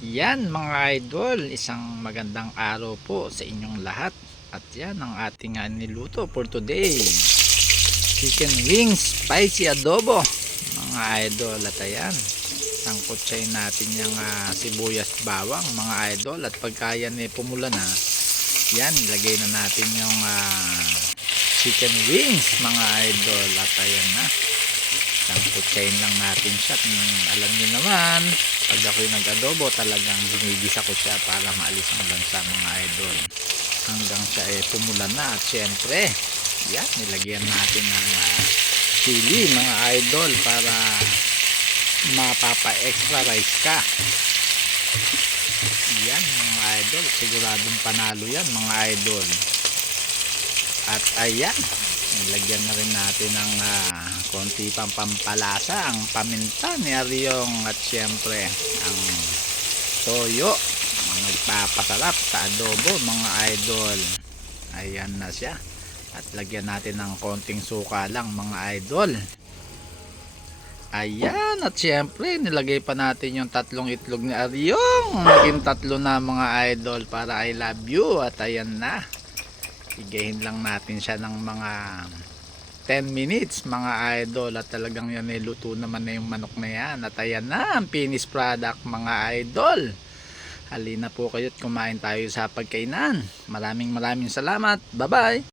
Yan mga idol, isang magandang araw po sa inyong lahat. At yan ang ating niluto for today. Chicken wings, spicy adobo. Mga idol, at ayan. Sangkotsayin natin yung sibuyas bawang mga idol. At pagka yan pumula na, yan, ilagay na natin yung chicken wings mga idol. At ayan na. Sangkotsayin lang natin siya. Alam niyo naman, pag ako'y nag-adobo, talagang ginigisa ko siya para maalis ang lansa mga idol. Hanggang siya pumula na. At syempre, yan, nilagyan natin ng chili mga idol para mapapa-extra rice ka. Yan mga idol, siguradong panalo yan mga idol. At ayan, nilagyan na rin natin ng konti pang pampalasa, ang paminta ni Aryong, at syempre ang toyo, ang nagpapasarap sa adobo mga idol. Ayan na siya. At lagyan natin ng konting suka lang mga idol. Ayan, at syempre nilagay pa natin yung tatlong itlog ni Aryong. Naging tatlo na mga idol para I love you. At ayan na, igahin lang natin siya ng mga 10 minutes mga idol. At talagang yan luto naman na yung manok na yan. At ayan na ang finished product mga idol. Halina po kayo at kumain tayo sa pagkainan. Maraming salamat. Bye bye.